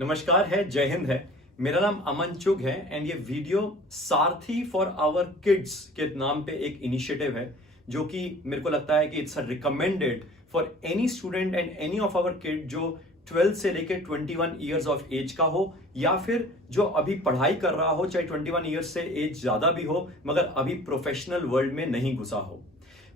नमस्कार है, जय हिंद है। मेरा नाम अमन चुग है एंड ये video Sarathi for our kids के नाम पे एक इनिशिएटिव है जो कि मेरे को लगता है कि it's recommended for any student and any of our kid जो 12 से लेके 21 ईयर्स ऑफ एज का हो या फिर जो अभी पढ़ाई कर रहा हो, चाहे 21 ईयर्स से एज ज्यादा भी हो मगर अभी प्रोफेशनल वर्ल्ड में नहीं घुसा हो।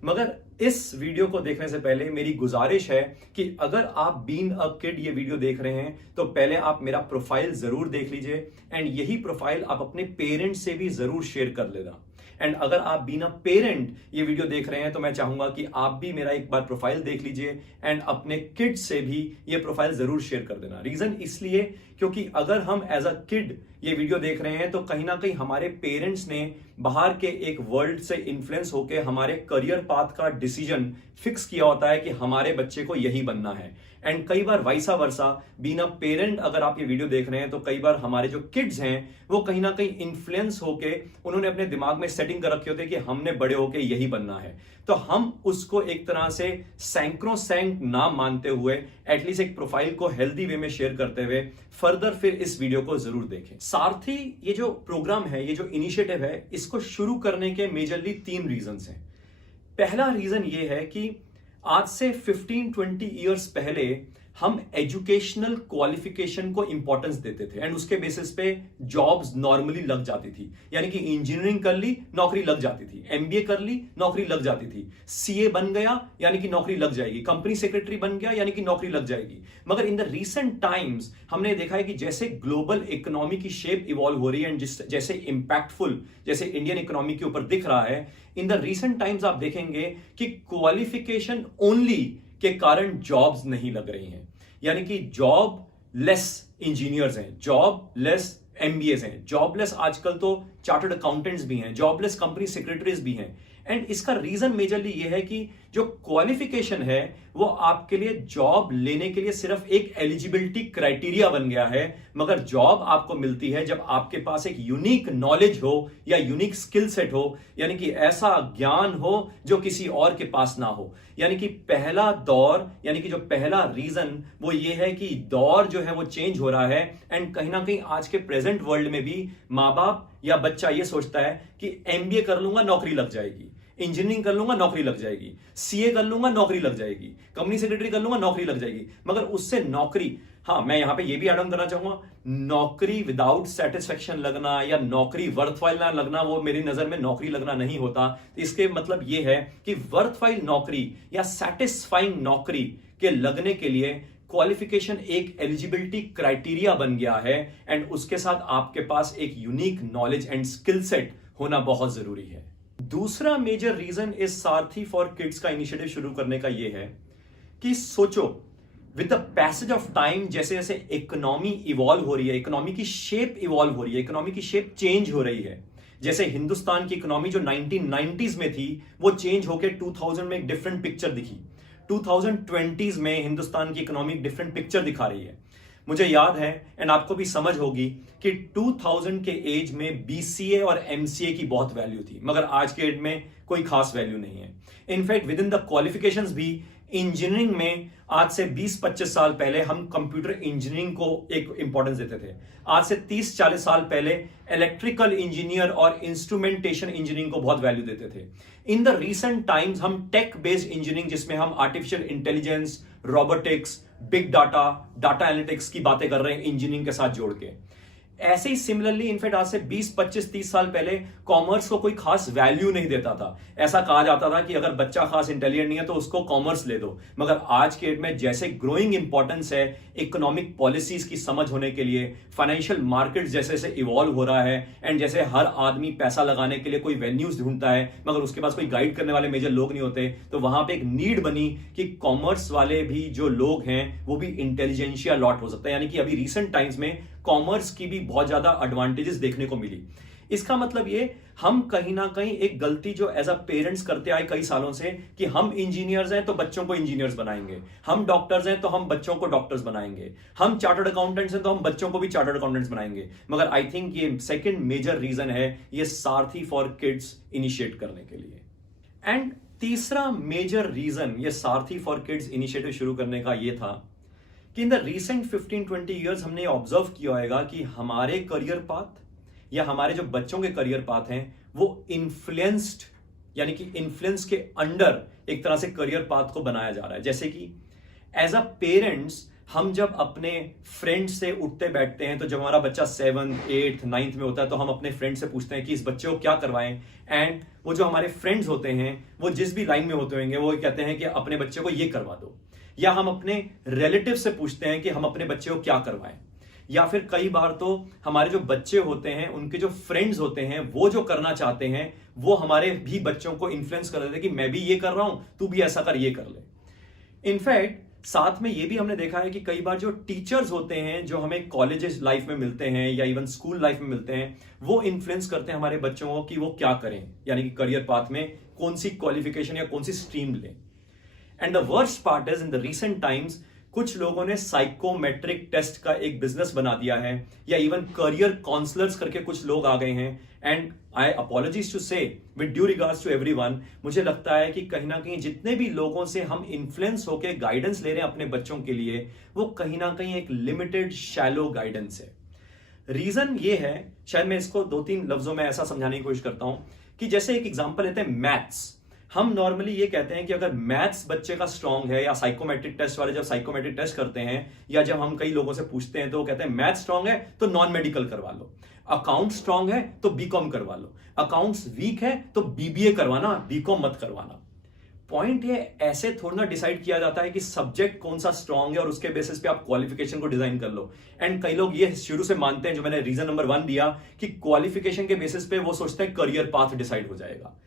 मगर इस वीडियो को देखने से पहले मेरी गुजारिश है कि अगर आप बीइंग अ किड ये वीडियो देख रहे हैं तो पहले आप मेरा प्रोफाइल जरूर देख लीजिए एंड यही प्रोफाइल आप अपने पेरेंट्स से भी जरूर शेयर कर लेना। एंड अगर आप बीइंग अ पेरेंट ये वीडियो देख रहे हैं तो मैं चाहूंगा कि आप भी मेरा एक बार प्रोफाइल देख लीजिए एंड अपने किड से भी ये प्रोफाइल जरूर शेयर कर देना। रीजन इसलिए क्योंकि अगर हम एज अ किड ये वीडियो देख रहे हैं तो कहीं ना कहीं हमारे पेरेंट्स ने बाहर के एक वर्ल्ड से इन्फ्लुएंस होकर हमारे करियर पाथ का डिसीजन फिक्स किया होता है कि हमारे बच्चे को यही बनना है। एंड कई बार वाइसा वर्सा बीइंग अ पेरेंट अगर आप ये वीडियो देख रहे हैं तो कई बार हमारे जो किड्स हैं वो कहीं ना कहीं इन्फ्लुएंस होके उन्होंने अपने दिमाग में सेटिंग कर रखे होते हैं कि हमने बड़े होके यही बनना है। तो हम उसको एक तरह से सैंक्रोसैंक्ट ना मानते हुए एटलीस्ट एक प्रोफाइल को हेल्दी वे में शेयर करते हुए फर्दर फिर इस वीडियो को जरूर देखें। सारथी ये जो प्रोग्राम है, ये जो इनिशिएटिव है, इसको शुरू करने के मेजरली 3 रीजंस हैं। पहला रीजन ये है कि आज से 15-20 ईयर्स पहले हम एजुकेशनल क्वालिफिकेशन को इंपॉर्टेंस देते थे एंड उसके बेसिस पे जॉब्स नॉर्मली लग जाती थी। यानी कि इंजीनियरिंग कर ली नौकरी लग जाती थी, एमबीए कर ली नौकरी लग जाती थी, सीए बन गया यानी कि नौकरी लग जाएगी, कंपनी सेक्रेटरी बन गया यानी कि नौकरी लग जाएगी। मगर इन द रीसेंट टाइम्स हमने देखा है कि जैसे ग्लोबल इकोनॉमी की शेप इवॉल्व हो रही है एंड जैसे इंपैक्टफुल जैसे इंडियन इकोनॉमी के ऊपर दिख रहा है, इन द रीसेंट टाइम्स आप देखेंगे कि क्वालिफिकेशन ओनली के कारण जॉब्स नहीं लग रही हैं। यानी कि जॉब लेस इंजीनियर्स हैं, जॉब लेस एमबीएस हैं, जॉबलेस आजकल तो चार्टर्ड अकाउंटेंट्स भी हैं, जॉबलेस कंपनी सेक्रेटरीज भी हैं। एंड इसका रीजन मेजरली ये है कि जो क्वालिफिकेशन है वो आपके लिए जॉब लेने के लिए सिर्फ एक एलिजिबिलिटी क्राइटेरिया बन गया है, मगर जॉब आपको मिलती है जब आपके पास एक यूनिक नॉलेज हो या यूनिक स्किल सेट हो, यानी कि ऐसा ज्ञान हो जो किसी और के पास ना हो। यानी कि पहला दौर यानी कि जो पहला रीजन वो ये है कि दौर जो है वो चेंज हो रहा है एंड कहीं ना कहीं आज के प्रेजेंट वर्ल्ड में भी माँ बाप या बच्चा ये सोचता है कि एमबीए कर लूंगा नौकरी लग जाएगी, इंजीनियरिंग कर लूंगा नौकरी लग जाएगी, सीए कर लूंगा नौकरी लग जाएगी, कंपनी सेक्रेटरी कर लूंगा नौकरी लग जाएगी। मगर उससे नौकरी, हाँ मैं यहां पे ये भी ऐड ऑन करना चाहूंगा, नौकरी विदाउट सेटिस्फेक्शन लगना या नौकरी वर्थवाइल ना लगना वो मेरी नजर में नौकरी लगना नहीं होता। इसके मतलब ये है कि वर्थवाइल नौकरी या सेटिस्फाइंग नौकरी के लगने के लिए क्वालिफिकेशन एक एलिजिबिलिटी क्राइटेरिया बन गया है एंड उसके साथ आपके पास एक unique knowledge and skill set होना बहुत जरूरी है। दूसरा मेजर रीजन इस सारथी फॉर किड्स का इनिशिएटिव शुरू करने का यह है कि सोचो with the passage of time जैसे जैसे इकोनॉमी इवॉल्व हो रही है, इकोनॉमी की शेप इवॉल्व हो रही है, इकोनॉमी की शेप चेंज हो रही है। जैसे हिंदुस्तान की इकोनॉमी जो 1990s में थी वो चेंज होकर 2000 में एक डिफरेंट पिक्चर दिखी, 2020s में हिंदुस्तान की इकोनॉमी डिफरेंट पिक्चर दिखा रही है। मुझे याद है एंड आपको भी समझ होगी कि 2000 के एज में बीसीए और एमसीए की बहुत वैल्यू थी, मगर आज के एज में कोई खास वैल्यू नहीं है। In fact with in the qualifications भी इंजीनियरिंग में आज से 20-25 साल पहले हम कंप्यूटर इंजीनियरिंग को एक इंपॉर्टेंस देते थे, आज से 30-40 साल पहले इलेक्ट्रिकल इंजीनियर और इंस्ट्रूमेंटेशन इंजीनियरिंग को बहुत वैल्यू देते थे। इन द रीसेंट टाइम्स हम टेक बेस्ड इंजीनियरिंग जिसमें हम artificial intelligence, robotics, big data, data analytics की बातें कर रहे हैं इंजीनियरिंग के साथ जोड़ के। ऐसे ही सिमिलरली इनफैक्ट आज से 20-25-30 साल पहले कॉमर्स को कोई खास वैल्यू नहीं देता था। ऐसा कहा जाता था कि अगर बच्चा खास इंटेलिजेंट नहीं है तो उसको कॉमर्स ले दो। मगर आज के डेट में जैसे ग्रोइंग इंपॉर्टेंस है इकोनॉमिक पॉलिसीज की समझ होने के लिए, फाइनेंशियल मार्केट जैसे जैसे इवॉल्व हो रहा है एंड जैसे हर आदमी पैसा लगाने के लिए कोई वेन्यूज ढूंढता है मगर उसके पास कोई गाइड करने वाले मेजर लोग नहीं होते, तो वहां पे एक नीड बनी कि कॉमर्स वाले भी जो लोग हैं वो भी इंटेलिजेंशिया लॉट हो सकता है। यानी कि अभी रिसेंट टाइम्स में कॉमर्स की भी बहुत ज्यादा एडवांटेजेस देखने को मिली। इसका मतलब ये हम कहीं ना कहीं एक गलती जो एज अ पेरेंट्स करते आए कई सालों से कि हम इंजीनियर्स हैं तो बच्चों को इंजीनियर्स बनाएंगे, हम डॉक्टर्स हैं तो हम बच्चों को डॉक्टर्स बनाएंगे, हम चार्टर्ड अकाउंटेंट्स हैं तो हम बच्चों को भी चार्टर्ड अकाउंटेंट्स बनाएंगे। मगर आई थिंक ये सेकंड मेजर रीजन है ये सारथी फॉर किड्स इनिशिएट करने के लिए। एंड तीसरा मेजर रीजन ये सारथी फॉर किड्स इनिशिएटिव शुरू करने का ये था कि इन द रीसेंट 15-20 ईयर्स हमने ऑब्जर्व किया होगा कि हमारे करियर पाथ या हमारे जो बच्चों के करियर पाथ हैं वो इन्फ्लुएंस्ड, यानी कि इन्फ्लुएंस के अंडर एक तरह से करियर पाथ को बनाया जा रहा है। जैसे कि एज अ पेरेंट्स हम जब अपने फ्रेंड से उठते बैठते हैं, तो जब हमारा बच्चा 7th 8th 9th में होता है तो हम अपने फ्रेंड से पूछते हैं कि इस बच्चे को क्या करवाएं, एंड वो जो हमारे फ्रेंड्स होते हैं वो जिस भी लाइन में होते होंगे वो कहते हैं कि अपने बच्चे को ये करवा दो। या हम अपने रिलेटिव से पूछते हैं कि हम अपने बच्चे को क्या करवाएं। या फिर कई बार तो हमारे जो बच्चे होते हैं उनके जो फ्रेंड्स होते हैं वो जो करना चाहते हैं वो हमारे भी बच्चों को इन्फ्लुएंस कर देते हैं कि मैं भी ये कर रहा हूं, तू भी ऐसा कर, ये कर ले। इनफैक्ट साथ में ये भी हमने देखा है कि कई बार जो टीचर्स होते हैं जो हमें कॉलेज लाइफ में मिलते हैं या इवन स्कूल लाइफ में मिलते हैं, वो इन्फ्लुएंस करते हैं हमारे बच्चों को कि वो क्या करें, यानी कि करियर पाथ में कौन सी क्वालिफिकेशन या कौन सी स्ट्रीम लें। And the worst part is in the recent times कुछ लोगों ने साइकोमेट्रिक टेस्ट का एक बिजनेस बना दिया है, या इवन करियर काउंसलर्स करके कुछ लोग आ गए हैं। And I apologies to say with due regards to everyone, मुझे लगता है कि कहीं ना कहीं जितने भी लोगों से हम इन्फ्लुएंस होकर गाइडेंस ले रहे हैं अपने बच्चों के लिए, वो कहीं ना कहीं एक लिमिटेड शैलो गाइडेंस है। रीजन ये है, शायद मैं इसको 2-3 लफ्जों में ऐसा समझाने की कोशिश करता हूं कि जैसे एक एग्जांपल लेते हैं मैथ्स। हम नॉर्मली ये कहते हैं कि अगर मैथ्स बच्चे का स्ट्रांग है, या साइकोमेट्रिक टेस्ट वाले जब साइकोमेट्रिक टेस्ट करते हैं, या जब हम कई लोगों से पूछते हैं तो वो कहते हैं मैथ्स स्ट्रांग है तो नॉन मेडिकल करवा लो, अकाउंट स्ट्रांग है तो बीकॉम करवा लो, अकाउंट्स वीक है तो बीबीए करवाना, बीकॉम मत करवाना। पॉइंट ये ऐसे थोड़ा ना डिसाइड किया जाता है कि सब्जेक्ट कौन सा स्ट्रांग है और उसके बेसिस पे आप क्वालिफिकेशन को डिजाइन कर लो। एंड कई लोग ये शुरू से मानते हैं, जो मैंने रीजन नंबर 1 दिया, कि क्वालिफिकेशन के बेसिस पे वो सोचते हैं करियर पाथ डिसाइड हो जाएगा।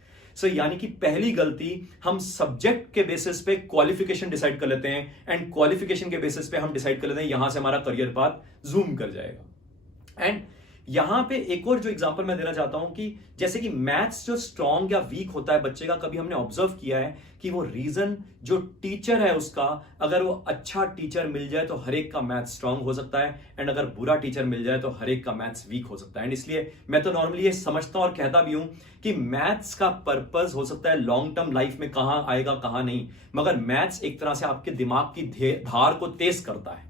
यानी कि पहली गलती, हम सब्जेक्ट के बेसिस पे क्वालिफिकेशन डिसाइड कर लेते हैं, एंड क्वालिफिकेशन के बेसिस पे हम डिसाइड कर लेते हैं यहां से हमारा करियर पाथ जूम कर जाएगा। एंड यहां पे एक और जो एग्जांपल मैं देना चाहता हूं कि जैसे कि मैथ्स जो स्ट्रांग या वीक होता है बच्चे का, कभी हमने ऑब्जर्व किया है कि वो रीजन जो टीचर है उसका, अगर वो अच्छा टीचर मिल जाए तो हर एक का मैथ्स स्ट्रांग हो सकता है, एंड अगर बुरा टीचर मिल जाए तो हर एक का मैथ्स वीक हो सकता है। एंड इसलिए मैं तो नॉर्मली ये समझता हूं और कहता भी हूं कि मैथ्स का पर्पस हो सकता है लॉन्ग टर्म लाइफ में कहां आएगा कहां नहीं, मगर मैथ्स एक तरह से आपके दिमाग की धार को तेज करता है।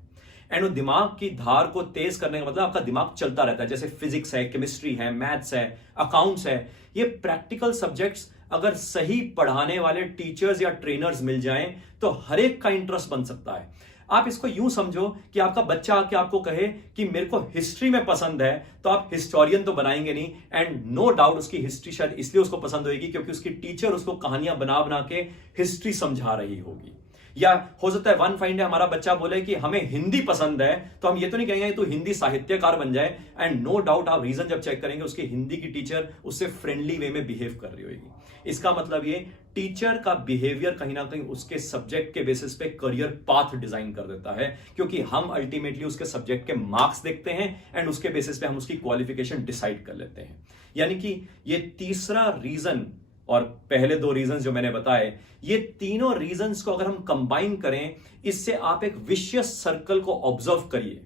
एंड वो दिमाग की धार को तेज करने का मतलब आपका दिमाग चलता रहता है। जैसे फिजिक्स है, केमिस्ट्री है, मैथ्स है, अकाउंट्स है, ये प्रैक्टिकल सब्जेक्ट्स अगर सही पढ़ाने वाले टीचर्स या ट्रेनर्स मिल जाएं तो हर एक का इंटरेस्ट बन सकता है। आप इसको यूं समझो कि आपका बच्चा आके आपको कहे कि मेरे को हिस्ट्री में पसंद है, तो आप हिस्टोरियन तो बनाएंगे नहीं, एंड नो डाउट उसकी हिस्ट्री शायद इसलिए उसको पसंद होगी क्योंकि उसकी टीचर उसको कहानियां बना बना के हिस्ट्री समझा रही होगी। या हो सकता है वन फाइन डे हमारा बच्चा बोले कि हमें हिंदी पसंद है, तो हम ये तो नहीं कहेंगे तू हिंदी साहित्यकार बन जाए, एंड नो डाउट आप रीजन जब चेक करेंगे उसकी हिंदी की टीचर उससे फ्रेंडली वे में बिहेव कर रही होगी। इसका मतलब ये टीचर का बिहेवियर कहीं ना कहीं उसके सब्जेक्ट के बेसिस पे करियर पाथ डिजाइन कर देता है, क्योंकि हम अल्टीमेटली उसके सब्जेक्ट के मार्क्स देखते हैं एंड उसके बेसिस पे हम उसकी क्वालिफिकेशन डिसाइड कर लेते हैं। यानी कि ये तीसरा रीजन और पहले 2 रीजंस जो मैंने बताए, ये तीनों रीजंस को अगर हम कंबाइन करें, इससे आप एक विशियस सर्कल को ऑब्जर्व करिए।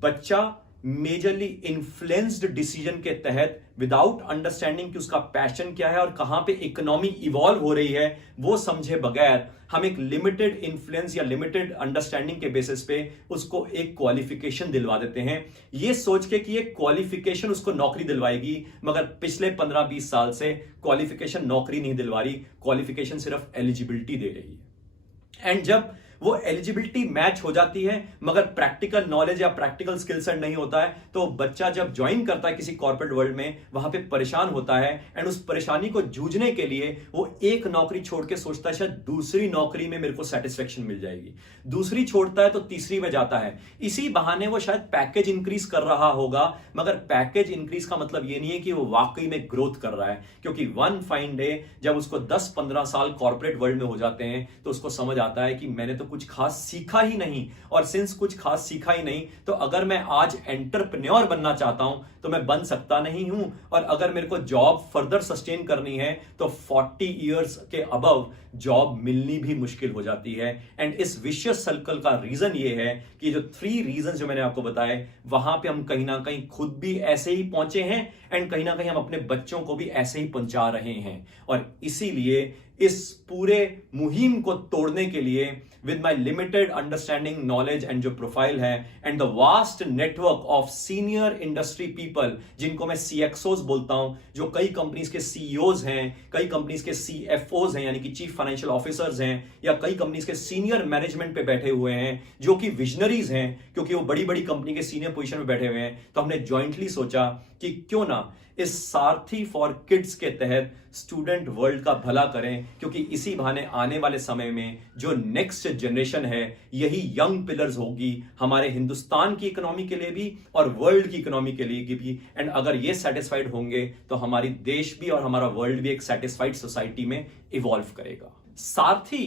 बच्चा मेजरली इन्फ्लुएंस्ड डिसीजन के तहत विदाउट अंडरस्टैंडिंग कि उसका पैशन क्या है और कहां पे इकोनॉमी इवॉल्व हो रही है, वो समझे बगैर हम एक लिमिटेड इन्फ्लुएंस या लिमिटेड अंडरस्टैंडिंग के बेसिस पे उसको एक क्वालिफिकेशन दिलवा देते हैं, ये सोच के कि ये क्वालिफिकेशन उसको नौकरी दिलवाएगी, मगर पिछले 15-20 साल से क्वालिफिकेशन नौकरी नहीं दिलवा रही, क्वालिफिकेशन सिर्फ एलिजिबिलिटी दे रही है। एंड जब वो एलिजिबिलिटी मैच हो जाती है मगर प्रैक्टिकल नॉलेज या प्रैक्टिकल स्किल सेट नहीं होता है, तो बच्चा जब ज्वाइन करता है किसी कॉर्पोरेट वर्ल्ड में, वहां पे परेशान होता है, एंड उस परेशानी को जूझने के लिए वो एक नौकरी छोड़ के सोचता है शायद दूसरी नौकरी में मेरे को सेटिस्फेक्शन मिल जाएगी, दूसरी छोड़ता है तो तीसरी में जाता है। इसी बहाने वो शायद पैकेज इंक्रीज कर रहा होगा, मगर पैकेज इंक्रीज का मतलब ये नहीं है कि वो वाकई में ग्रोथ कर रहा है, क्योंकि वन फाइन डे जब उसको 10-15 साल कॉर्पोरेट वर्ल्ड में हो जाते हैं तो उसको समझ आता है कि मैंने तो कुछ खास सीखा ही नहीं, और सिंस कुछ खास सीखा ही नहीं तो अगर मैं आज एंटरप्रेन्योर बनना चाहता हूं तो मैं बन सकता नहीं हूं, और अगर मेरे को जॉब फर्दर सस्टेन करनी है तो 40 इयर्स के अबव जॉब मिलनी भी मुश्किल हो जाती है। एंड इस विशियस सर्कल का रीजन ये है कि जो 3 रीजन जो मैंने आपको बताए, वहां पे हम कहीं ना कहीं खुद भी ऐसे ही पहुंचे हैं एंड कहीं ना कहीं हम अपने बच्चों को भी ऐसे ही पहुंचा रहे हैं, और इसीलिए इस पूरे मुहिम को तोड़ने के लिए with my limited understanding knowledge and जो प्रोफाइल है and the vast network of senior industry people, जिनको मैं CXOs बोलता हूं, जो कई कंपनीज के CEOs हैं, कई कंपनीज के CFOs हैं यानी कि चीफ फाइनेंशियल ऑफिसर्स हैं, या कई कंपनीज के सीनियर मैनेजमेंट पे बैठे हुए हैं जो कि विजनरीज हैं क्योंकि वो बड़ी बड़ी कंपनी के सीनियर पोजीशन में बैठे हुए हैं। तो हमने ज्वाइंटली सोचा कि क्यों ना इस सारथी फॉर किड्स के तहत स्टूडेंट वर्ल्ड का भला करें, क्योंकि इसी बहाने आने वाले समय में जो नेक्स्ट जनरेशन है यही यंग पिलर्स होगी हमारे हिंदुस्तान की इकोनॉमी के लिए भी और वर्ल्ड की इकोनॉमी के लिए भी। एंड अगर ये सेटिस्फाइड होंगे तो हमारी देश भी और हमारा वर्ल्ड भी एक सेटिस्फाइड सोसाइटी में इवॉल्व करेगा। सारथी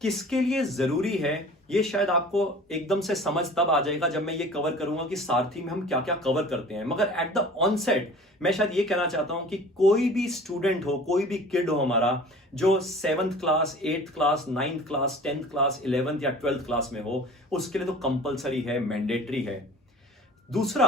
किसके लिए जरूरी है ये शायद आपको एकदम से समझ तब आ जाएगा जब मैं ये कवर करूंगा कि सारथी में हम क्या क्या कवर करते हैं। मगर एट द ऑनसेट मैं शायद ये कहना चाहता हूं कि कोई भी स्टूडेंट हो, कोई भी किड हो हमारा, जो 7th class, 8th class, 9th class, 10th class, 11th या 12th क्लास में हो, उसके लिए तो कंपलसरी है, मैंडेटरी है। दूसरा,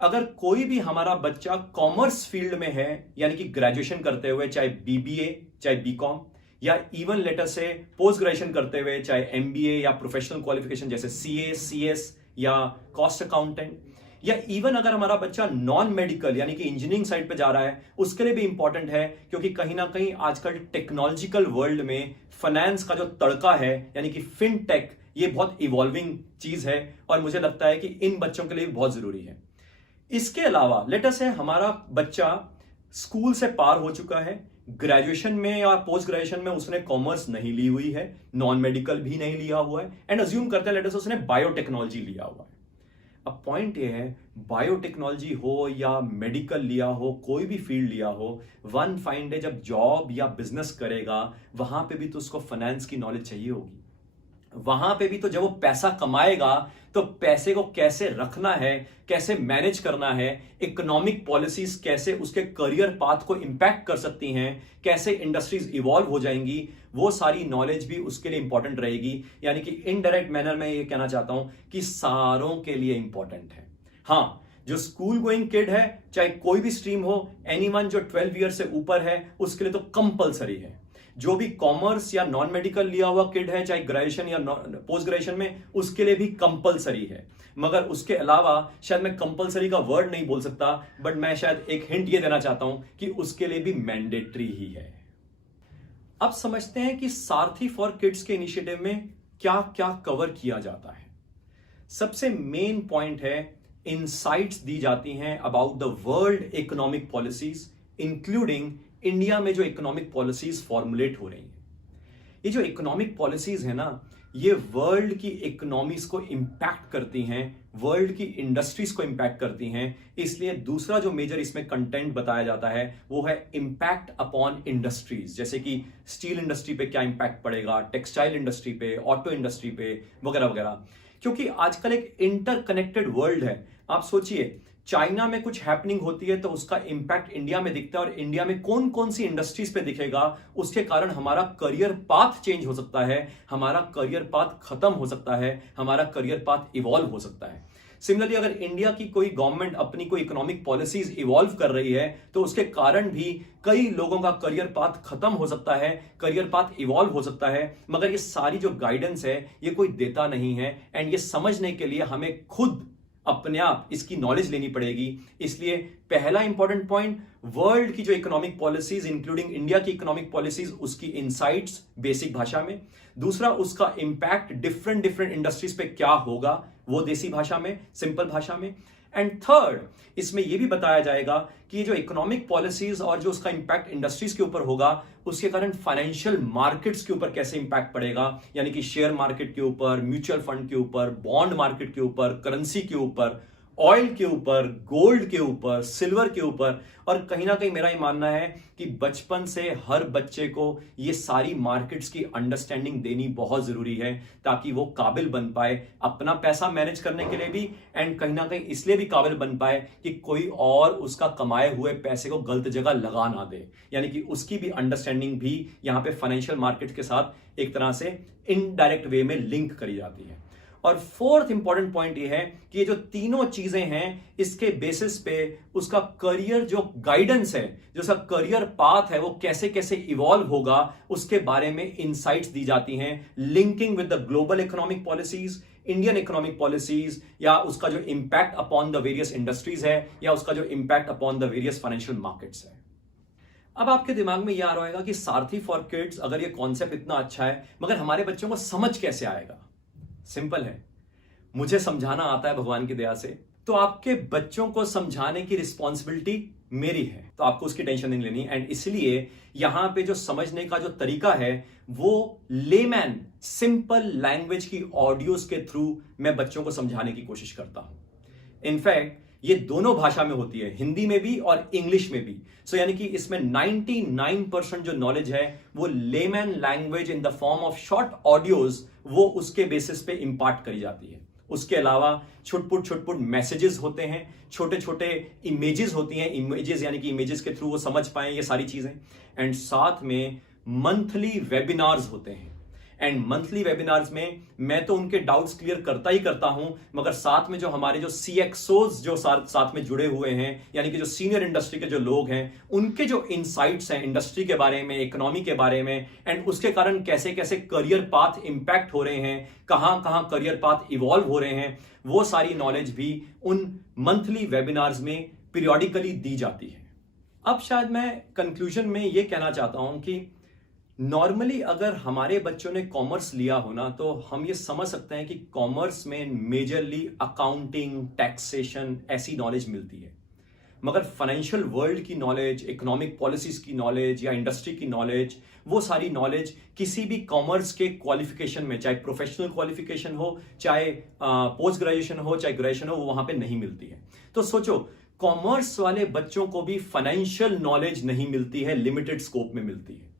अगर कोई भी हमारा बच्चा कॉमर्स फील्ड में है यानी कि ग्रेजुएशन करते हुए, चाहे BBA, चाहे BCom, या इवन लेटर से पोस्ट ग्रेजुएशन करते हुए, चाहे MBA या प्रोफेशनल क्वालिफिकेशन जैसे CA, CS या कॉस्ट अकाउंटेंट, या इवन अगर हमारा बच्चा नॉन मेडिकल यानी कि इंजीनियरिंग साइड पे जा रहा है, उसके लिए भी इंपॉर्टेंट है, क्योंकि कहीं ना कहीं आजकल टेक्नोलॉजिकल वर्ल्ड में फाइनेंस का जो तड़का है यानी कि फिनटेक, ये बहुत इवॉल्विंग चीज है और मुझे लगता है कि इन बच्चों के लिए बहुत जरूरी है। इसके अलावा लेटर से हमारा बच्चा स्कूल से पार हो चुका है, ग्रेजुएशन में या पोस्ट ग्रेजुएशन में उसने कॉमर्स नहीं ली हुई है, नॉन मेडिकल भी नहीं लिया हुआ है, एंड अज्यूम करते हैं लेटर से उसने बायोटेक्नोलॉजी लिया हुआ है। अब पॉइंट ये है, बायोटेक्नोलॉजी हो या मेडिकल लिया हो, कोई भी फील्ड लिया हो, वन फाइन डे जब जॉब या बिजनेस करेगा वहां पे भी तो उसको फाइनेंस की नॉलेज चाहिए होगी। वहां पे भी तो जब वो पैसा कमाएगा तो पैसे को कैसे रखना है, कैसे मैनेज करना है, इकोनॉमिक पॉलिसीज कैसे उसके करियर पाथ को इंपैक्ट कर सकती हैं, कैसे इंडस्ट्रीज इवॉल्व हो जाएंगी, वो सारी नॉलेज भी उसके लिए इंपॉर्टेंट रहेगी। यानी कि इनडायरेक्ट मैनर में ये कहना चाहता हूं कि सारों के लिए इंपॉर्टेंट है। हाँ, जो स्कूल गोइंग किड है, चाहे कोई भी स्ट्रीम हो, एनीवन जो 12 ईयर से ऊपर है, उसके लिए तो कंपलसरी है। जो भी कॉमर्स या नॉन मेडिकल लिया हुआ किड है, चाहे ग्रेजुएशन या पोस्ट ग्रेजुएशन में, उसके लिए भी कंपलसरी है। मगर उसके अलावा शायद मैं कंपलसरी का वर्ड नहीं बोल सकता, बट मैं शायद एक हिंट ये देना चाहता हूं कि उसके लिए भी मैंडेटरी ही है। अब समझते हैं कि सारथी फॉर किड्स के इनिशिएटिव में क्या क्या कवर किया जाता है। सबसे मेन पॉइंट है, इनसाइट्स दी जाती हैं about the world economic policies, including India में जो इकोनॉमिक पॉलिसीज फॉर्मुलेट हो रही हैं। ये जो इकोनॉमिक पॉलिसीज है ना, ये वर्ल्ड की इकोनॉमीज को इंपैक्ट करती हैं, वर्ल्ड की इंडस्ट्रीज को इंपैक्ट करती हैं। इसलिए दूसरा जो मेजर इसमें कंटेंट बताया जाता है वो है इंपैक्ट अपॉन इंडस्ट्रीज, जैसे कि स्टील इंडस्ट्री पे क्या इंपैक्ट पड़ेगा, टेक्सटाइल इंडस्ट्री पे, ऑटो इंडस्ट्री पे, वगैरह वगैरह। क्योंकि आजकल एक इंटरकनेक्टेड वर्ल्ड है। आप सोचिए, चाइना में कुछ हैपनिंग होती है तो उसका इंपैक्ट इंडिया में दिखता है, और इंडिया में कौन कौन सी इंडस्ट्रीज पे दिखेगा, उसके कारण हमारा करियर पाथ चेंज हो सकता है, हमारा करियर पाथ खत्म हो सकता है, हमारा करियर पाथ इवॉल्व हो सकता है। सिमिलरली, अगर इंडिया की कोई गवर्नमेंट अपनी कोई इकोनॉमिक पॉलिसीज इवॉल्व कर रही है तो उसके कारण भी कई लोगों का करियर पाथ खत्म हो सकता है, करियर पाथ इवॉल्व हो सकता है। मगर ये सारी जो गाइडेंस है ये कोई देता नहीं है, एंड ये समझने के लिए हमें खुद अपने आप इसकी नॉलेज लेनी पड़ेगी। इसलिए पहला इंपॉर्टेंट पॉइंट, वर्ल्ड की जो इकोनॉमिक पॉलिसीज इंक्लूडिंग इंडिया की इकोनॉमिक पॉलिसीज, उसकी इनसाइट्स बेसिक भाषा में। दूसरा, उसका इंपैक्ट डिफरेंट डिफरेंट इंडस्ट्रीज पे क्या होगा, वो देसी भाषा में, सिंपल भाषा में। एंड थर्ड, इसमें यह भी बताया जाएगा कि ये जो इकोनॉमिक पॉलिसीज और जो उसका इंपैक्ट इंडस्ट्रीज के ऊपर होगा, उसके कारण फाइनेंशियल मार्केट्स के ऊपर कैसे इंपैक्ट पड़ेगा, यानी कि शेयर मार्केट के ऊपर, म्यूचुअल फंड के ऊपर, बॉन्ड मार्केट के ऊपर, करेंसी के ऊपर, ऑयल के ऊपर, गोल्ड के ऊपर, सिल्वर के ऊपर। और कहीं ना कहीं मेरा ये मानना है कि बचपन से हर बच्चे को ये सारी मार्केट्स की अंडरस्टैंडिंग देनी बहुत जरूरी है, ताकि वो काबिल बन पाए अपना पैसा मैनेज करने के लिए भी, एंड कहीं ना कहीं इसलिए भी काबिल बन पाए कि कोई और उसका कमाए हुए पैसे को गलत जगह लगा ना दे। यानी कि उसकी भी अंडरस्टैंडिंग भी यहाँ पे फाइनेंशियल मार्केट के साथ एक तरह से इनडायरेक्ट वे में लिंक करी जाती है। और फोर्थ इंपॉर्टेंट पॉइंट ये है कि ये जो तीनों चीजें हैं इसके बेसिस पे उसका करियर जो गाइडेंस है, जो उसका करियर पाथ है, वो कैसे कैसे इवॉल्व होगा उसके बारे में इंसाइट्स दी जाती हैं, linking with the global economic policies, Indian economic policies, या उसका जो impact upon the various industries है, या उसका जो impact upon the various financial markets है। अब आपके दिमाग में यह आ रहा होगा कि सारथी फॉर किड्स, अगर ये कॉन्सेप्ट इतना अच्छा है मगर हमारे बच्चों को समझ कैसे आएगा? सिंपल है, मुझे समझाना आता है भगवान की दया से, तो आपके बच्चों को समझाने की रिस्पॉन्सिबिलिटी मेरी है, तो आपको उसकी टेंशन नहीं लेनी। एंड इसलिए यहां पे जो समझने का जो तरीका है वो लेमैन सिंपल लैंग्वेज की ऑडियोज के थ्रू मैं बच्चों को समझाने की कोशिश करता हूं। इनफैक्ट ये दोनों भाषा में होती है, हिंदी में भी और इंग्लिश में भी। सो यानी कि इसमें 99% जो नॉलेज है वो layman language in the form of short audios वो उसके बेसिस पे इंपार्ट करी जाती है। उसके अलावा छुटपुट मैसेजेस होते हैं, छोटे छोटे इमेजेस होती हैं, इमेजेस यानी कि इमेजेस के थ्रू वो समझ पाए ये सारी चीजें। एंड साथ में मंथली वेबिनार्स होते हैं, एंड मंथली वेबिनार्स में मैं तो उनके डाउट्स क्लियर करता ही करता हूं, मगर साथ में जो हमारे जो CXOs जो साथ में जुड़े हुए हैं, यानी कि जो सीनियर इंडस्ट्री के जो लोग हैं, उनके जो इनसाइट्स हैं इंडस्ट्री के बारे में, इकोनॉमी के बारे में, एंड उसके कारण कैसे कैसे करियर पाथ इंपैक्ट हो रहे हैं, कहां कहां करियर पाथ इवॉल्व हो रहे हैं, वो सारी नॉलेज भी उन मंथली वेबिनार्स में पीरियोडिकली दी जाती है। अब शायद मैं कंक्लूजन में ये कहना चाहता हूं कि नॉर्मली अगर हमारे बच्चों ने कॉमर्स लिया हो ना, तो हम ये समझ सकते हैं कि कॉमर्स में मेजरली अकाउंटिंग, टैक्सेशन ऐसी नॉलेज मिलती है। मगर फाइनेंशियल वर्ल्ड की नॉलेज, इकोनॉमिक पॉलिसीज की नॉलेज या इंडस्ट्री की नॉलेज, वो सारी नॉलेज किसी भी कॉमर्स के क्वालिफिकेशन में, चाहे प्रोफेशनल क्वालिफिकेशन हो, चाहे पोस्ट ग्रेजुएशन हो, चाहे ग्रेजुएशन हो, वो वहां पे नहीं मिलती है। तो सोचो, कॉमर्स वाले बच्चों को भी फाइनेंशियल नॉलेज नहीं मिलती है, लिमिटेड स्कोप में मिलती है।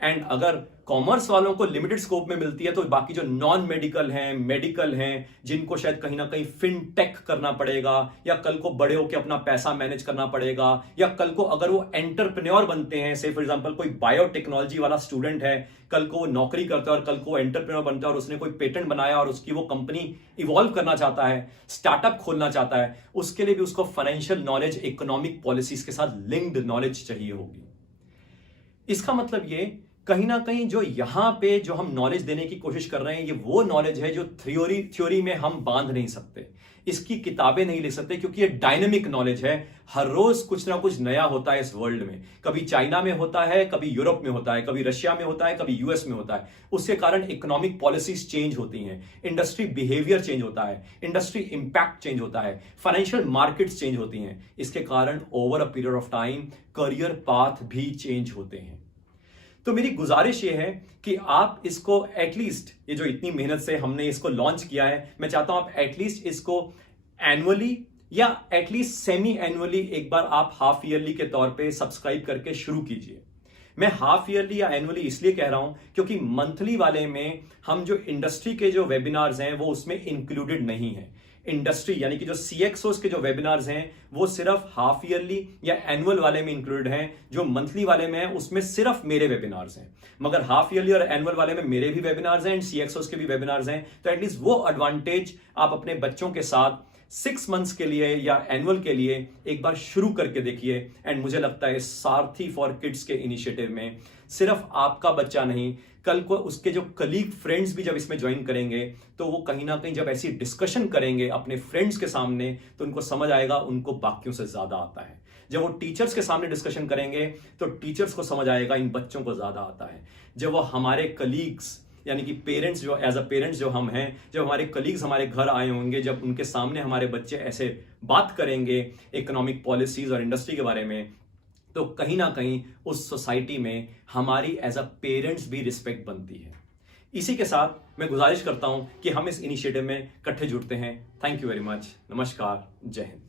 एंड अगर कॉमर्स वालों को लिमिटेड स्कोप में मिलती है तो बाकी जो नॉन मेडिकल हैं, मेडिकल हैं, जिनको शायद कहीं ना कहीं फिनटेक करना पड़ेगा, या कल को बड़े होकर अपना पैसा मैनेज करना पड़ेगा, या कल को अगर वो एंटरप्रेन्योर बनते हैं, से फॉर एग्जांपल कोई बायोटेक्नोलॉजी वाला स्टूडेंट है, कल को वो नौकरी करता है और कल को वो एंटरप्रेन्योर बनता है और उसने कोई पेटेंट बनाया और उसकी वो कंपनी इवॉल्व करना चाहता है, स्टार्टअप खोलना चाहता है, उसके लिए भी उसको फाइनेंशियल नॉलेज, इकोनॉमिक पॉलिसीज के साथ लिंक्ड नॉलेज चाहिए होगी। इसका मतलब ये कहीं ना कहीं जो यहां पे जो हम नॉलेज देने की कोशिश कर रहे हैं, ये वो नॉलेज है जो थ्योरी में हम बांध नहीं सकते, इसकी किताबें नहीं लिख सकते, क्योंकि ये डायनेमिक नॉलेज है। हर रोज कुछ ना कुछ नया होता है इस वर्ल्ड में। कभी चाइना में होता है, कभी यूरोप में होता है, कभी रशिया में होता है, कभी यूएस में होता है। उसके कारण इकोनॉमिक पॉलिसीज चेंज होती हैं, इंडस्ट्री बिहेवियर चेंज होता है, इंडस्ट्री इंपैक्ट चेंज होता है, फाइनेंशियल मार्केट्स चेंज होती हैं। इसके कारण over a period of time career path भी चेंज होते हैं। तो मेरी गुजारिश ये है कि आप इसको एटलीस्ट, ये जो इतनी मेहनत से हमने इसको लॉन्च किया है, मैं चाहता हूं आप एटलीस्ट इसको एनुअली या एटलीस्ट सेमी एनुअली एक बार आप हाफ ईयरली के तौर पे सब्सक्राइब करके शुरू कीजिए। मैं हाफ ईयरली या एनुअली इसलिए कह रहा हूं क्योंकि मंथली वाले में हम जो इंडस्ट्री के जो वेबिनार्स हैं वो उसमें इंक्लूडेड नहीं है। इंडस्ट्री यानी कि जो CXOs के जो वेबिनार्स हैं वो सिर्फ हाफ ईयरली या एनुअल वाले में इंक्लूडेड हैं। जो मंथली वाले में है उसमें सिर्फ मेरे वेबिनार्स हैं, मगर हाफ ईयरली और एनुअल वाले में मेरे भी वेबिनार्स हैं एंड CXOs के भी वेबिनार्स हैं। तो एटलीस्ट वो एडवांटेज आप अपने बच्चों के साथ 6 मंथ्स के लिए या एनुअल के लिए एक बार शुरू करके देखिए। एंड मुझे लगता है सारथी फॉर किड्स के इनिशिएटिव में सिर्फ आपका बच्चा नहीं, कल को उसके जो कलीग फ्रेंड्स भी जब इसमें ज्वाइन करेंगे तो वो कहीं ना कहीं जब ऐसी डिस्कशन करेंगे अपने फ्रेंड्स के सामने तो उनको समझ आएगा उनको बाकियों से ज्यादा आता है। जब वो टीचर्स के सामने डिस्कशन करेंगे तो टीचर्स को समझ आएगा इन बच्चों को ज्यादा आता है। जब वो हमारे कलीग्स यानी कि पेरेंट्स जो एज अ पेरेंट्स जो हम हैं, जब हमारे कलीग्स हमारे घर आए होंगे, जब उनके सामने हमारे बच्चे ऐसे बात करेंगे इकोनॉमिक पॉलिसीज और इंडस्ट्री के बारे में, तो कहीं ना कहीं उस सोसाइटी में हमारी एज अ पेरेंट्स भी रिस्पेक्ट बनती है। इसी के साथ मैं गुजारिश करता हूं कि हम इस इनिशिएटिव में इकट्ठे जुड़ते हैं। Thank you very much. नमस्कार। जय हिंद।